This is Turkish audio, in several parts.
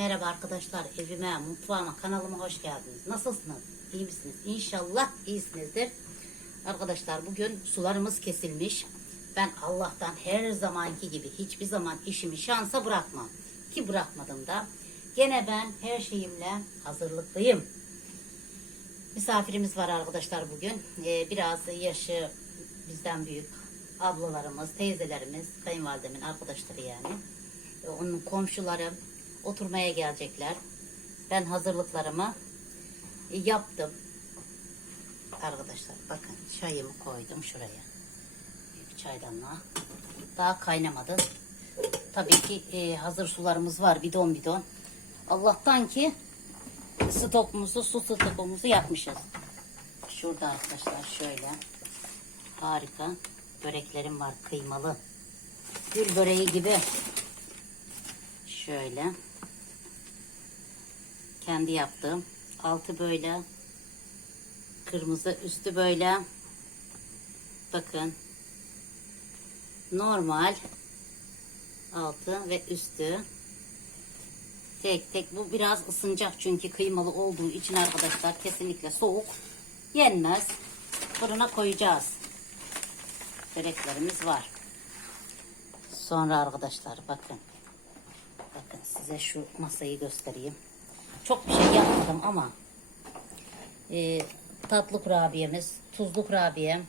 Merhaba arkadaşlar, evime, mutfağıma, kanalıma hoş geldiniz. Nasılsınız? İyi misiniz? İnşallah iyisinizdir. Arkadaşlar bugün sularımız kesilmiş. Ben Allah'tan her zamanki gibi hiçbir zaman işimi şansa bırakmam. Ki bırakmadım da. Gene ben her şeyimle hazırlıklıyım. Misafirimiz var arkadaşlar bugün. Ee, biraz yaşı bizden büyük ablalarımız, teyzelerimiz, kayınvalidemin arkadaşları yani. Ee, Onun komşuları oturmaya gelecekler. Ben hazırlıklarımı yaptım. Arkadaşlar bakın çayımı koydum şuraya. Büyük çaydanlığa. Daha kaynamadı. Tabii ki e, hazır sularımız var bidon bidon. Allah'tan ki stokumuzu, su stokumuzu yapmışız. Şurada arkadaşlar şöyle harika böreklerim var kıymalı. Gül böreği gibi. Şöyle. Kendi yaptığım. Altı böyle. Kırmızı üstü böyle. Bakın. Normal. Altı ve üstü. Tek tek bu biraz ısınacak çünkü kıymalı olduğu için arkadaşlar kesinlikle soğuk yenmez. Fırına koyacağız. Böreklerimiz var. Sonra arkadaşlar bakın. Bakın size şu masayı göstereyim. Çok bir şey yapmadım ama e, tatlı kurabiyemiz, tuzlu kurabiyem,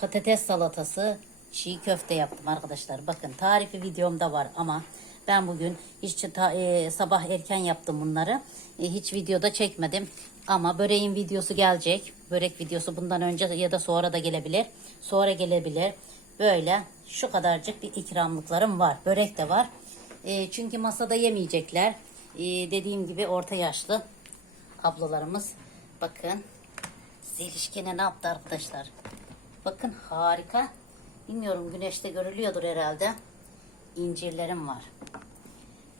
patates salatası, çiğ köfte yaptım arkadaşlar. Bakın tarifi videomda var ama ben bugün hiç ta- e, sabah erken yaptım bunları. E, hiç videoda çekmedim. Ama böreğin videosu gelecek. Börek videosu bundan önce ya da sonra da gelebilir. Sonra gelebilir. Böyle şu kadarcık bir ikramlıklarım var. Börek de var. E, çünkü masada yemeyecekler. E, dediğim gibi orta yaşlı ablalarımız. Bakın. Zelişkene ne yaptı arkadaşlar? Bakın harika. Bilmiyorum güneşte görülüyordur herhalde. İncirlerim var.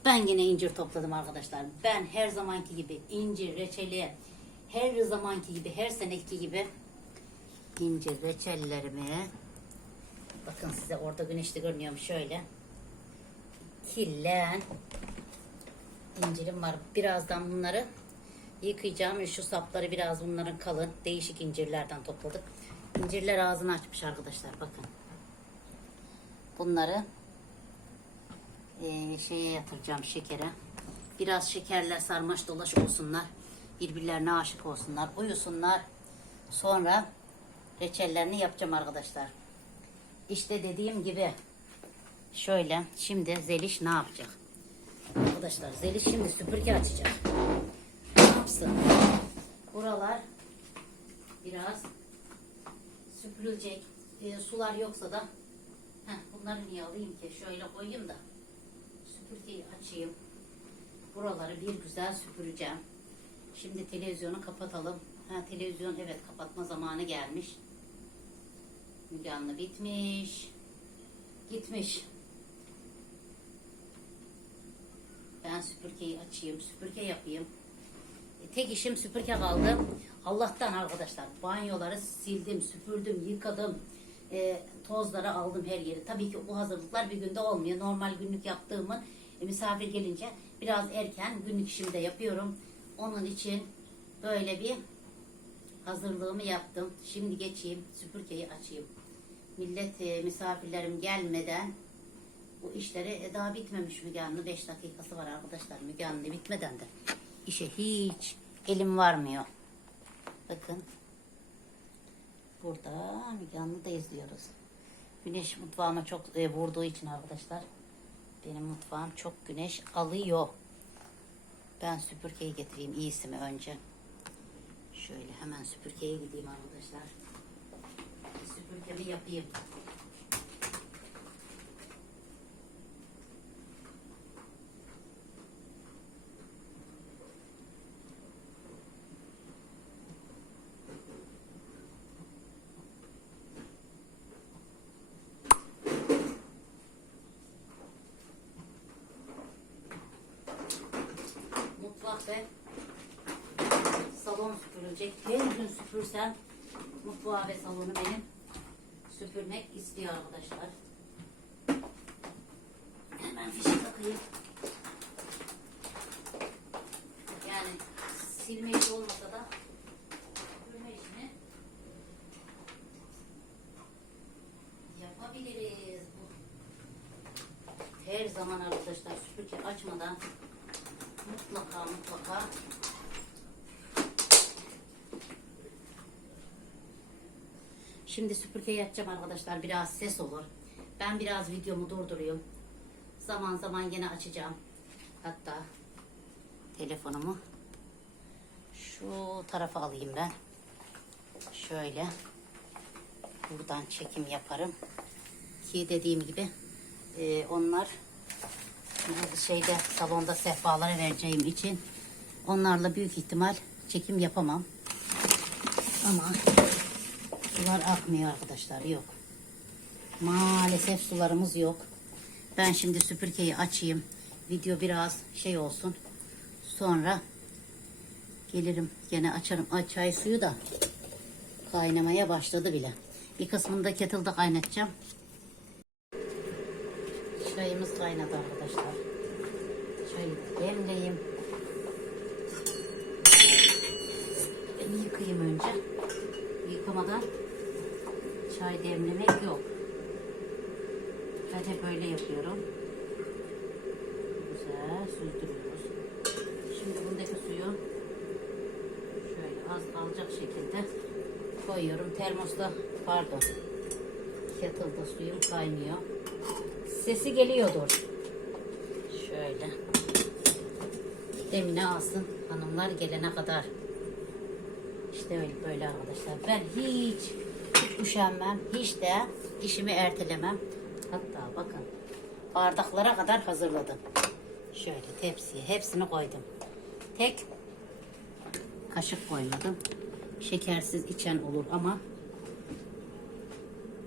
Ben yine incir topladım arkadaşlar. Ben her zamanki gibi incir, reçeli, her zamanki gibi, her seneki gibi incir reçellerimi bakın size orada güneşte görünüyorum şöyle killen incirim var. Birazdan bunları yıkayacağım. Şu sapları biraz bunların kalın. Değişik incirlerden topladık. İncirler ağzını açmış arkadaşlar. Bakın. Bunları eee, şeye yatıracağım şekere. Biraz şekerler sarmaş dolaş olsunlar. Birbirlerine aşık olsunlar. Uyusunlar. Sonra reçellerini yapacağım arkadaşlar. İşte dediğim gibi şöyle şimdi Zeliş ne yapacak? Arkadaşlar Zeliş şimdi süpürge açacak. Ne yapsın? Buralar biraz süpürülecek. Ee, sular yoksa da heh, bunları niye alayım ki? Şöyle koyayım da süpürgeyi açayım. Buraları bir güzel süpüreceğim. Şimdi televizyonu kapatalım. Ha, televizyon evet kapatma zamanı gelmiş. Müge bitmiş. Gitmiş. Ben süpürgeyi açayım, süpürge yapayım. E, tek işim süpürge kaldı. Allah'tan arkadaşlar banyoları sildim, süpürdüm, yıkadım. E, tozları aldım her yeri. Tabii ki bu hazırlıklar bir günde olmuyor. Normal günlük yaptığımı e, misafir gelince biraz erken günlük işimde yapıyorum. Onun için böyle bir hazırlığımı yaptım. Şimdi geçeyim, süpürgeyi açayım. Millet e, misafirlerim gelmeden bu işleri daha bitmemiş Müge Anlı. 5 dakikası var arkadaşlar. Müge Anlı bitmeden de işe hiç elim varmıyor. Bakın. Burada Müge da izliyoruz. Güneş mutfağıma çok e, vurduğu için arkadaşlar. Benim mutfağım çok güneş alıyor. Ben süpürgeyi getireyim iyisi mi önce. Şöyle hemen süpürgeye gideyim arkadaşlar. Süpürgemi yapayım. Mutfak ve salon süpürülecek. Her gün süpürsem mutfağı ve salonu benim süpürmek istiyor arkadaşlar. Hemen fişi takayım. silme işi olmasa da süpürme işini yapabiliriz. Bu her zaman arkadaşlar süpürge açmadan mutlaka mutlaka Şimdi süpürgeyi açacağım arkadaşlar. Biraz ses olur. Ben biraz videomu durduruyorum. Zaman zaman yine açacağım. Hatta telefonumu şu tarafa alayım ben. Şöyle buradan çekim yaparım. Ki dediğim gibi e, onlar şeyde salonda sehpalara vereceğim için onlarla büyük ihtimal çekim yapamam. Ama sular akmıyor arkadaşlar yok. Maalesef sularımız yok. Ben şimdi süpürgeyi açayım. Video biraz şey olsun. Sonra gelirim gene açarım. Ay, çay suyu da kaynamaya başladı bile. Bir kısmını da kettle'da kaynatacağım. Çayımız kaynadı arkadaşlar. Çayı demleyeyim. Ben yıkayayım önce. Yıkamadan çay demlemek yok. Ben hep böyle yapıyorum. Güzel süzdürüyoruz. Şimdi bundaki suyu şöyle az kalacak şekilde koyuyorum. Termosta pardon. Kettle'da suyum kaynıyor. Sesi geliyordur. Şöyle. Demine alsın hanımlar gelene kadar. İşte öyle böyle arkadaşlar. Ben hiç üşenmem. Hiç de işimi ertelemem. Hatta bakın bardaklara kadar hazırladım. Şöyle tepsiye hepsini koydum. Tek kaşık koymadım. Şekersiz içen olur ama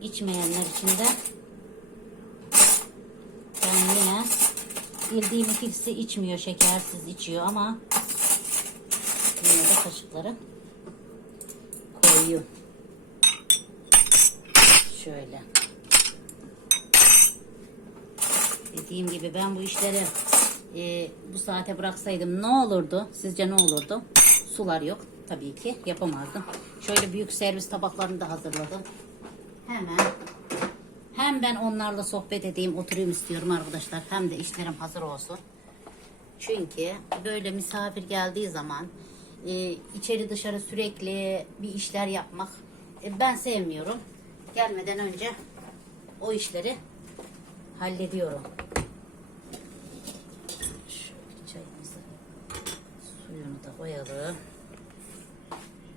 içmeyenler için de ben yine bildiğim ikisi içmiyor şekersiz içiyor ama yine de kaşıkları koyuyor. Şöyle. Dediğim gibi ben bu işleri e, bu saate bıraksaydım ne olurdu? Sizce ne olurdu? Sular yok tabii ki yapamazdım. Şöyle büyük servis tabaklarını da hazırladım. Hemen hem ben onlarla sohbet edeyim, oturayım istiyorum arkadaşlar. Hem de işlerim hazır olsun. Çünkü böyle misafir geldiği zaman e, içeri dışarı sürekli bir işler yapmak e, ben sevmiyorum. Gelmeden önce o işleri hallediyorum. Şöyle çayımızı suyunu da koyalım.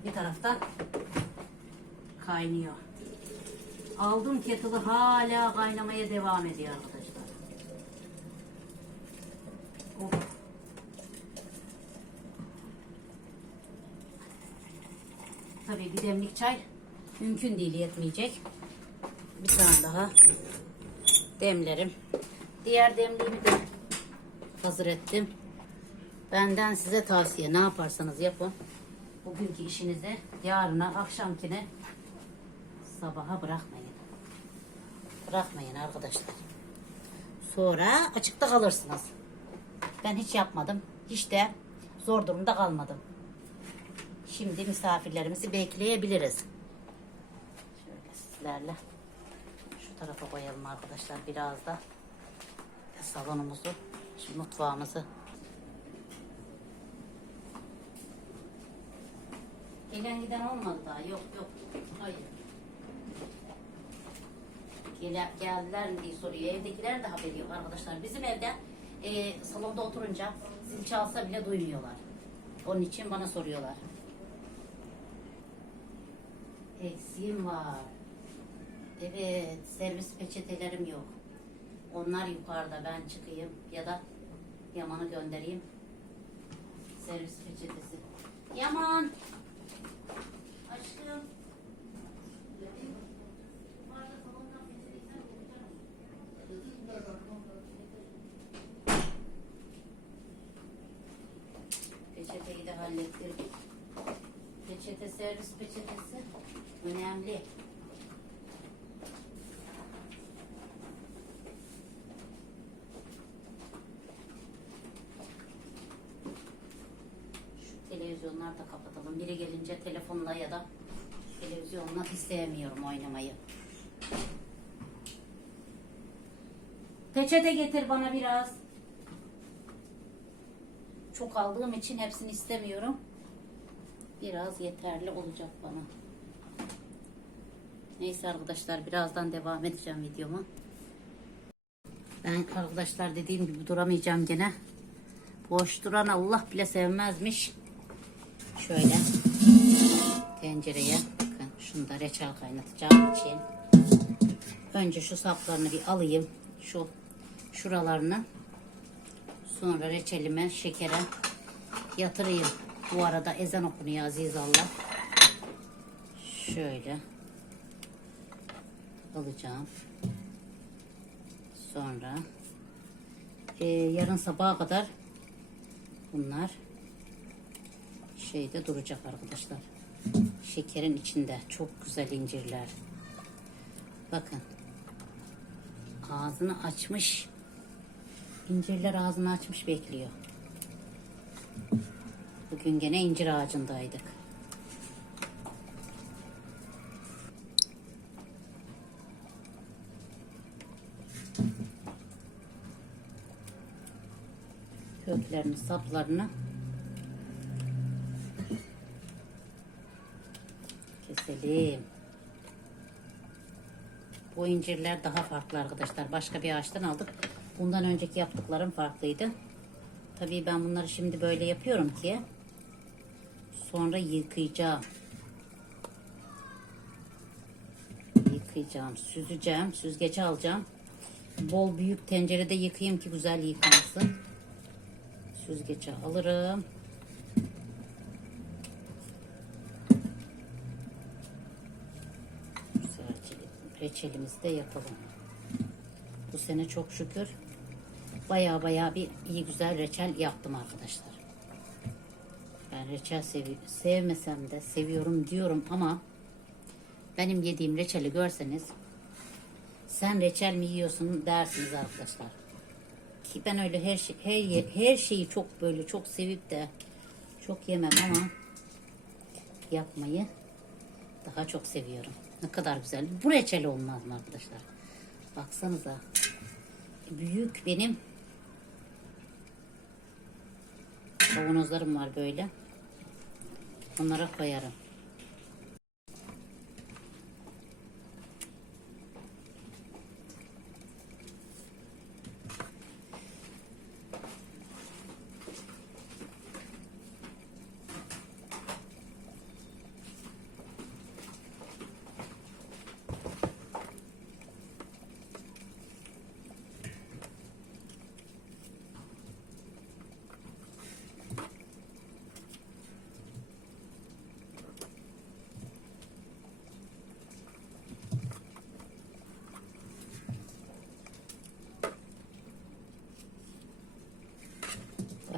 Bir tarafta kaynıyor. Aldım kettle'ı hala kaynamaya devam ediyor arkadaşlar. Of. Tabii bir demlik çay mümkün değil yetmeyecek. Bir tane daha demlerim. Diğer demliğimi de hazır ettim. Benden size tavsiye ne yaparsanız yapın. Bugünkü işinizi yarına akşamkine sabaha bırakmayın. Bırakmayın arkadaşlar. Sonra açıkta kalırsınız. Ben hiç yapmadım. Hiç de zor durumda kalmadım. Şimdi misafirlerimizi bekleyebiliriz. Sizlerle şu tarafa koyalım arkadaşlar biraz da salonumuzu, şu mutfağımızı. Gelen giden olmadı daha. Yok yok. Hayır. Gele, geldiler mi diye soruyor. Evdekiler de haberi yok arkadaşlar. Bizim evde e, salonda oturunca zil çalsa bile duymuyorlar. Onun için bana soruyorlar. Eksiğim var. Evet, servis peçetelerim yok. Onlar yukarıda, ben çıkayım ya da Yaman'ı göndereyim. Servis peçetesi. Yaman! Aşkım. Peçeteyi de hallettirdik. Peçete servis peçetesi önemli. Şu televizyon televizyonları da kapatalım. Biri gelince telefonla ya da televizyonla isteyemiyorum oynamayı. Peçete getir bana biraz. Çok aldığım için hepsini istemiyorum. Biraz yeterli olacak bana. Neyse arkadaşlar birazdan devam edeceğim videoma. Ben arkadaşlar dediğim gibi duramayacağım gene. Boş duran Allah bile sevmezmiş. Şöyle tencereye bakın şunu da reçel kaynatacağım için. Önce şu saplarını bir alayım. Şu şuralarını. Sonra reçelime, şekere yatırayım. Bu arada ezan okunuyor aziz Allah. Şöyle alacağım. Sonra e, yarın sabaha kadar bunlar şeyde duracak arkadaşlar. Şekerin içinde çok güzel incirler. Bakın. Ağzını açmış. İncirler ağzını açmış bekliyor. Bugün gene incir ağacındaydık. köklerini, saplarını keselim. Bu incirler daha farklı arkadaşlar. Başka bir ağaçtan aldık. Bundan önceki yaptıklarım farklıydı. Tabii ben bunları şimdi böyle yapıyorum ki sonra yıkayacağım. Yıkayacağım, süzeceğim, süzgece alacağım. Bol büyük tencerede yıkayayım ki güzel yıkansın süzgece alırım. Reçelimizi de yapalım. Bu sene çok şükür baya baya bir iyi güzel reçel yaptım arkadaşlar. Ben reçel sevi sevmesem de seviyorum diyorum ama benim yediğim reçeli görseniz sen reçel mi yiyorsun dersiniz arkadaşlar ki ben öyle her şey her, her şeyi çok böyle çok sevip de çok yemem ama yapmayı daha çok seviyorum. Ne kadar güzel. Bu reçel olmaz mı arkadaşlar? Baksanıza. Büyük benim kavanozlarım var böyle. Onlara koyarım.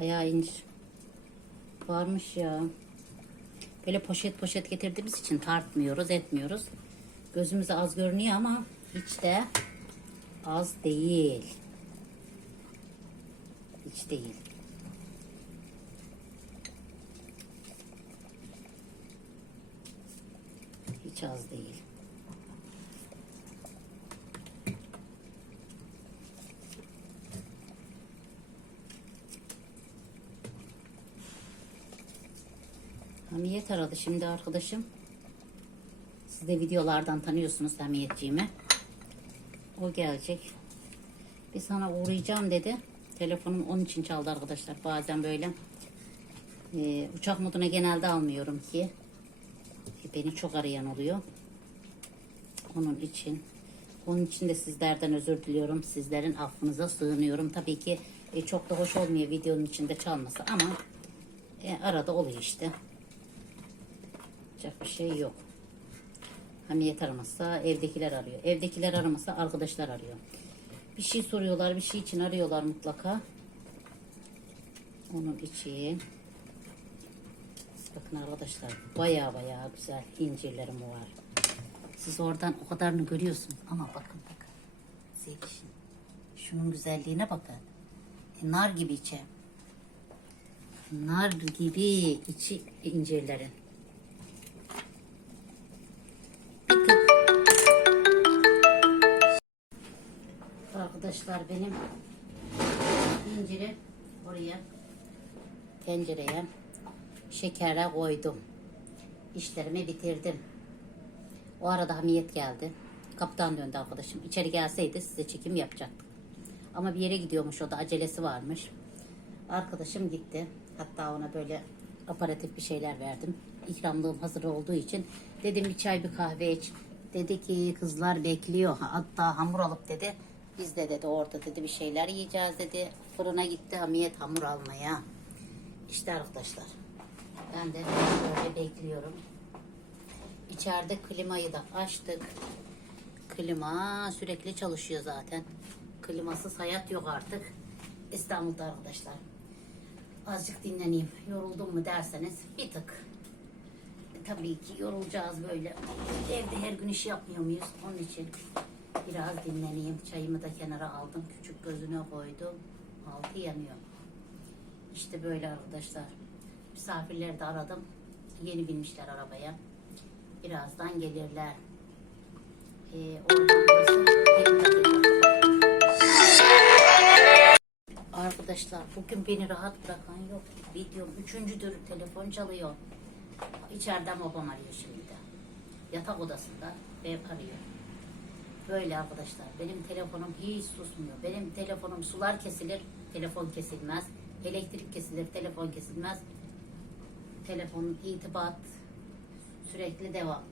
Bayağı incir. Varmış ya. Böyle poşet poşet getirdiğimiz için tartmıyoruz, etmiyoruz. Gözümüze az görünüyor ama hiç de az değil. Hiç değil. Hiç az değil. Hamiyet aradı şimdi arkadaşım. Siz de videolardan tanıyorsunuz Hamiyetciğimi. O gelecek. Bir sana uğrayacağım dedi. Telefonum onun için çaldı arkadaşlar. Bazen böyle e, uçak moduna genelde almıyorum ki. E, beni çok arayan oluyor. Onun için. Onun için de sizlerden özür diliyorum. Sizlerin affınıza sığınıyorum. Tabii ki e, çok da hoş olmuyor videonun içinde çalması ama e, arada oluyor işte. Yapacak bir şey yok. Hamiyet aramazsa evdekiler arıyor. Evdekiler aramazsa arkadaşlar arıyor. Bir şey soruyorlar, bir şey için arıyorlar mutlaka. Onun için bakın arkadaşlar baya baya güzel incirlerim var. Siz oradan o kadarını görüyorsunuz ama bakın bakın. Zeytin. Şunun güzelliğine bakın. E, nar gibi içe. nar gibi içi incirlerin. Arkadaşlar benim inciri oraya tencereye şekere koydum. İşlerimi bitirdim. O arada hamiyet geldi. Kaptan döndü arkadaşım. İçeri gelseydi size çekim yapacaktık. Ama bir yere gidiyormuş o da acelesi varmış. Arkadaşım gitti. Hatta ona böyle aparatif bir şeyler verdim. İkramlığım hazır olduğu için dedim bir çay bir kahve iç. Dedi ki kızlar bekliyor. Hatta hamur alıp dedi. Biz de dedi orada dedi bir şeyler yiyeceğiz dedi. Fırına gitti hamiyet hamur almaya. İşte arkadaşlar. Ben de böyle bekliyorum. İçeride klimayı da açtık. Klima sürekli çalışıyor zaten. Klimasız hayat yok artık. İstanbul'da arkadaşlar. Azıcık dinleneyim. Yoruldum mu derseniz bir tık. Tabii ki yorulacağız böyle. Evde her gün iş yapmıyor muyuz? Onun için biraz dinleneyim. Çayımı da kenara aldım. Küçük gözüne koydum. Altı yanıyor. İşte böyle arkadaşlar. Misafirleri de aradım. Yeni binmişler arabaya. Birazdan gelirler. Ee, oradan burası 20 dakika. Arkadaşlar bugün beni rahat bırakan yok. Videom üçüncüdür telefon çalıyor. İçeriden babam arıyor şimdi de. Yatak odasında ev arıyor. Böyle arkadaşlar benim telefonum hiç susmuyor. Benim telefonum sular kesilir, telefon kesilmez. Elektrik kesilir, telefon kesilmez. Telefonun itibat sürekli devam.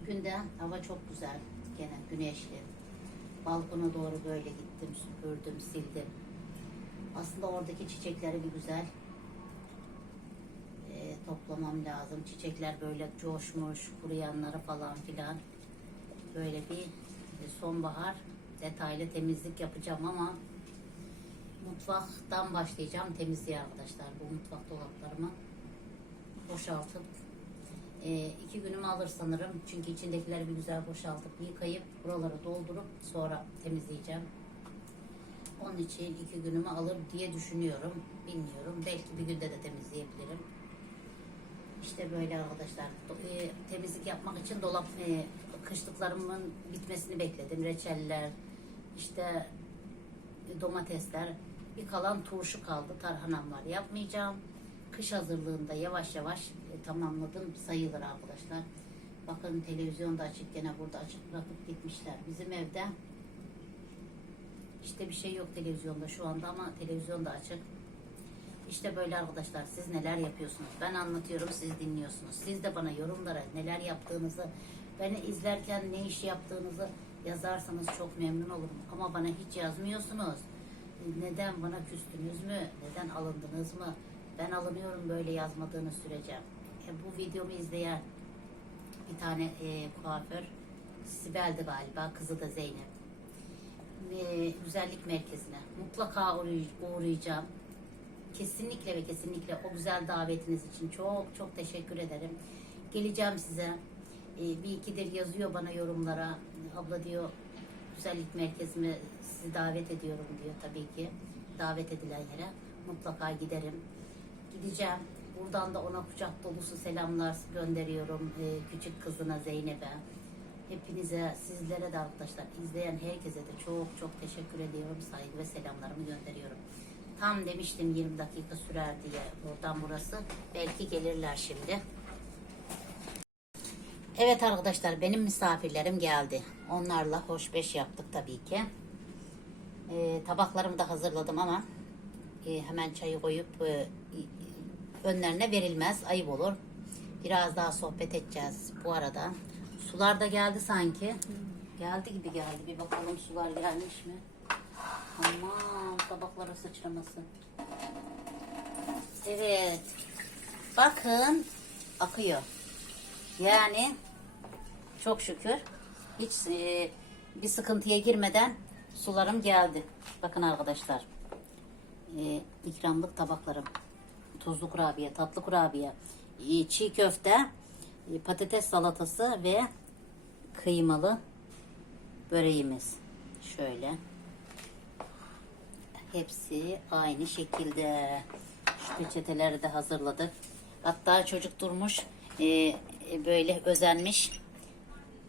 Bugün de hava çok güzel. Gene güneşli. Balkona doğru böyle gittim, süpürdüm, sildim. Aslında oradaki çiçekleri bir güzel e, toplamam lazım. Çiçekler böyle coşmuş, kuruyanları falan filan. Böyle bir e, sonbahar detaylı temizlik yapacağım ama mutfaktan başlayacağım temizliğe arkadaşlar. Bu mutfak dolaplarımı boşaltıp e, iki günümü alır sanırım. Çünkü içindekileri bir güzel boşaltıp yıkayıp buraları doldurup sonra temizleyeceğim. Onun için iki günümü alır diye düşünüyorum. Bilmiyorum. Belki bir günde de temizleyebilirim. İşte böyle arkadaşlar. E, temizlik yapmak için dolap e, kışlıklarımın bitmesini bekledim. Reçeller, işte domatesler. Bir kalan turşu kaldı. Tarhanam var. Yapmayacağım. Kış hazırlığında yavaş yavaş e, tamamladım sayılır arkadaşlar. Bakın televizyon da açık gene burada açık bırakıp gitmişler. Bizim evde işte bir şey yok televizyonda şu anda ama televizyon da açık. İşte böyle arkadaşlar siz neler yapıyorsunuz? Ben anlatıyorum siz dinliyorsunuz. Siz de bana yorumlara neler yaptığınızı, beni izlerken ne iş yaptığınızı yazarsanız çok memnun olurum. Ama bana hiç yazmıyorsunuz. Neden bana küstünüz mü? Neden alındınız mı? Ben alınıyorum böyle yazmadığınız sürece. E, bu videomu izleyen bir tane e, kuaför Sibel'di galiba. Kızı da Zeynep e, güzellik merkezine mutlaka uğray- uğrayacağım. Kesinlikle ve kesinlikle o güzel davetiniz için çok çok teşekkür ederim. Geleceğim size. E, bir ikidir yazıyor bana yorumlara. Abla diyor güzellik merkezime sizi davet ediyorum diyor tabii ki. Davet edilen yere mutlaka giderim. Gideceğim. Buradan da ona kucak dolusu selamlar gönderiyorum. E, küçük kızına Zeynep'e. Hepinize, sizlere de arkadaşlar, izleyen herkese de çok çok teşekkür ediyorum. Saygı ve selamlarımı gönderiyorum. Tam demiştim 20 dakika sürer diye oradan burası. Belki gelirler şimdi. Evet arkadaşlar benim misafirlerim geldi. Onlarla hoşbeş yaptık tabii ki. Ee, tabaklarımı da hazırladım ama e, hemen çayı koyup e, önlerine verilmez. Ayıp olur. Biraz daha sohbet edeceğiz bu arada. Sular da geldi sanki. Geldi gibi geldi. Bir bakalım sular gelmiş mi? Aman tabaklara sıçramasın. Evet. Bakın akıyor. Yani çok şükür hiç e, bir sıkıntıya girmeden sularım geldi. Bakın arkadaşlar. E, ikramlık tabaklarım. Tuzlu kurabiye, tatlı kurabiye, e, çiğ köfte, e, patates salatası ve kıymalı böreğimiz. Şöyle. Hepsi aynı şekilde. Şu peçeteleri de hazırladık. Hatta çocuk durmuş e, e, böyle özenmiş.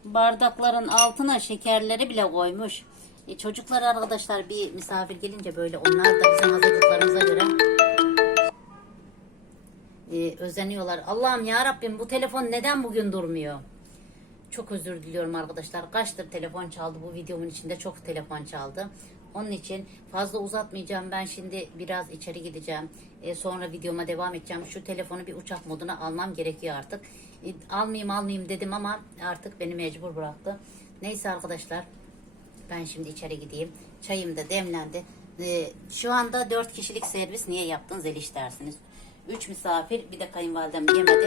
Bardakların altına şekerleri bile koymuş. E, çocuklar arkadaşlar bir misafir gelince böyle onlar da bizim hazırlıklarımıza göre e, özeniyorlar. Allah'ım ya Rabbim bu telefon neden bugün durmuyor? Çok özür diliyorum arkadaşlar. Kaçtır telefon çaldı bu videomun içinde çok telefon çaldı. Onun için fazla uzatmayacağım. Ben şimdi biraz içeri gideceğim. E, sonra videoma devam edeceğim. Şu telefonu bir uçak moduna almam gerekiyor artık. Almayayım almayayım dedim ama artık beni mecbur bıraktı. Neyse arkadaşlar. Ben şimdi içeri gideyim. Çayım da demlendi. E, şu anda 4 kişilik servis niye yaptın Zeliş dersiniz. 3 misafir bir de kayınvalidem yemedi.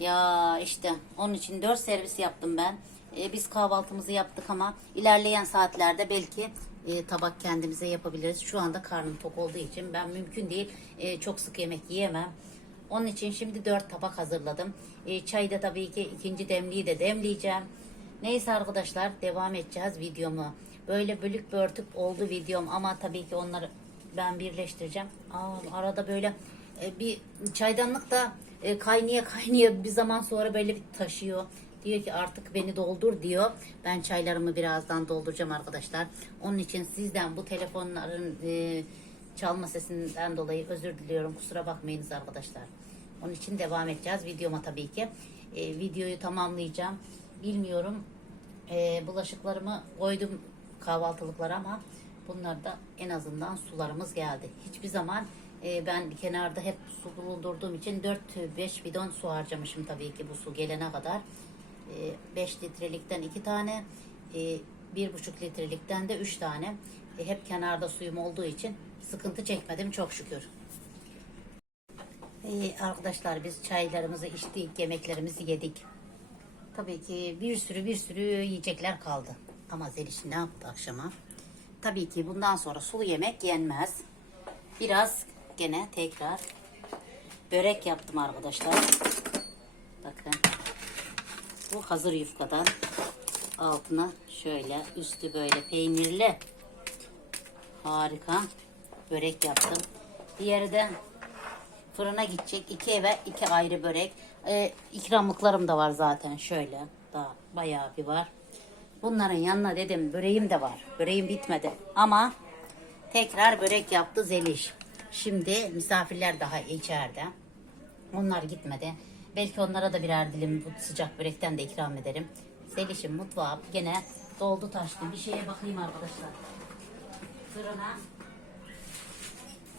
Ya işte onun için dört servis yaptım ben. Ee, biz kahvaltımızı yaptık ama ilerleyen saatlerde belki e, tabak kendimize yapabiliriz. Şu anda karnım tok olduğu için ben mümkün değil e, çok sık yemek yiyemem. Onun için şimdi dört tabak hazırladım. E, çayı da tabii ki ikinci demliği de demleyeceğim. Neyse arkadaşlar devam edeceğiz videomu. Böyle bölük börtük oldu videom ama tabii ki onları ben birleştireceğim. Aa, arada böyle e, bir çaydanlık da e, kaynaya kaynaya bir zaman sonra böyle bir taşıyor. Diyor ki artık beni doldur diyor. Ben çaylarımı birazdan dolduracağım arkadaşlar. Onun için sizden bu telefonların e, çalma sesinden dolayı özür diliyorum. Kusura bakmayınız arkadaşlar. Onun için devam edeceğiz videoma tabii ki. E, videoyu tamamlayacağım. Bilmiyorum. E, bulaşıklarımı koydum kahvaltılıklara ama bunlar da en azından sularımız geldi. Hiçbir zaman e, ben kenarda hep su bulundurduğum için 4-5 bidon su harcamışım tabii ki bu su gelene kadar. 5 litrelikten 2 tane, e, 1,5 litrelikten de 3 tane. E, hep kenarda suyum olduğu için sıkıntı çekmedim çok şükür. E, arkadaşlar biz çaylarımızı içtik, yemeklerimizi yedik. Tabii ki bir sürü bir sürü yiyecekler kaldı. Ama Zeliş ne yaptı akşama? Tabii ki bundan sonra sulu yemek yenmez. Biraz gene tekrar börek yaptım arkadaşlar. Bakın. Bu hazır yufkadan altına şöyle üstü böyle peynirli harika börek yaptım. Diğeri de fırına gidecek. iki eve iki ayrı börek. Ee, ikramlıklarım da var zaten şöyle. Daha bayağı bir var. Bunların yanına dedim böreğim de var. Böreğim bitmedi. Ama tekrar börek yaptı Zeliş. Şimdi misafirler daha içeride. Onlar gitmedi. Belki onlara da birer dilim bu sıcak börekten de ikram ederim. Zeliş'in mutfağı gene doldu taştı. Bir şeye bakayım arkadaşlar. Fırına.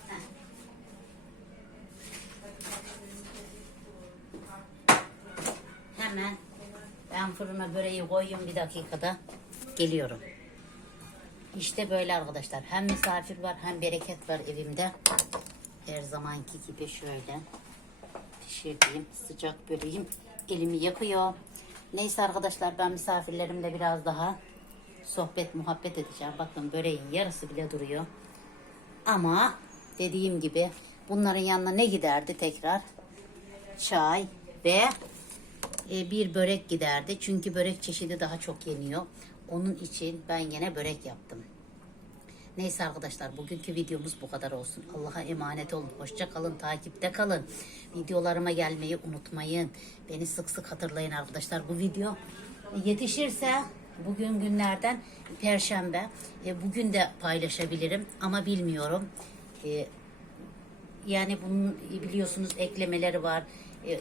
Heh. Hemen ben fırına böreği koyayım bir dakikada geliyorum. İşte böyle arkadaşlar. Hem misafir var hem bereket var evimde. Her zamanki gibi şöyle pişirdiğim sıcak böreğim elimi yakıyor. Neyse arkadaşlar ben misafirlerimle biraz daha sohbet muhabbet edeceğim. Bakın böreğin yarısı bile duruyor. Ama dediğim gibi bunların yanına ne giderdi tekrar? Çay ve bir börek giderdi. Çünkü börek çeşidi daha çok yeniyor. Onun için ben yine börek yaptım. Neyse arkadaşlar bugünkü videomuz bu kadar olsun. Allah'a emanet olun. Hoşça kalın. Takipte kalın. Videolarıma gelmeyi unutmayın. Beni sık sık hatırlayın arkadaşlar. Bu video yetişirse bugün günlerden perşembe. E, bugün de paylaşabilirim ama bilmiyorum. E, yani bunun biliyorsunuz eklemeleri var. E,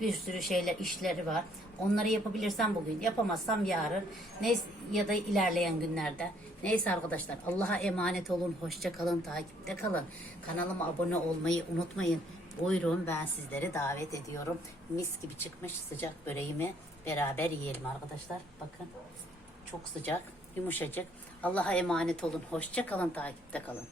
bir sürü şeyler, işleri var. Onları yapabilirsem bugün, yapamazsam yarın. Neyse ya da ilerleyen günlerde. Neyse arkadaşlar Allah'a emanet olun. Hoşça kalın, takipte kalın. Kanalıma abone olmayı unutmayın. Buyurun ben sizleri davet ediyorum. Mis gibi çıkmış sıcak böreğimi beraber yiyelim arkadaşlar. Bakın çok sıcak, yumuşacık. Allah'a emanet olun. Hoşça kalın, takipte kalın.